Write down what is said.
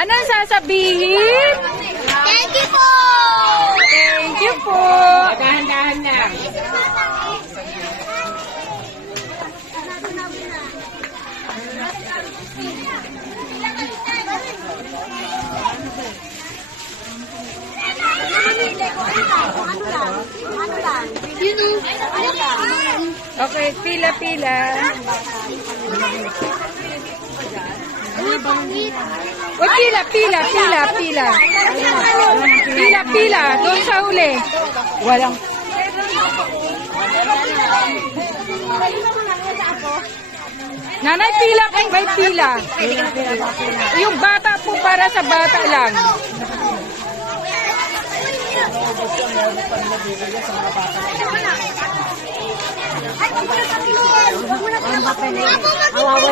Anong sasabihin? Thank you po! Thank you po. Dahan-dahan lang. Okay, pila-pila. O, pila. Pila. Doon sa uli. Walang. Nanay, pila kay may pila. Yung bata po para sa bata lang. Awawa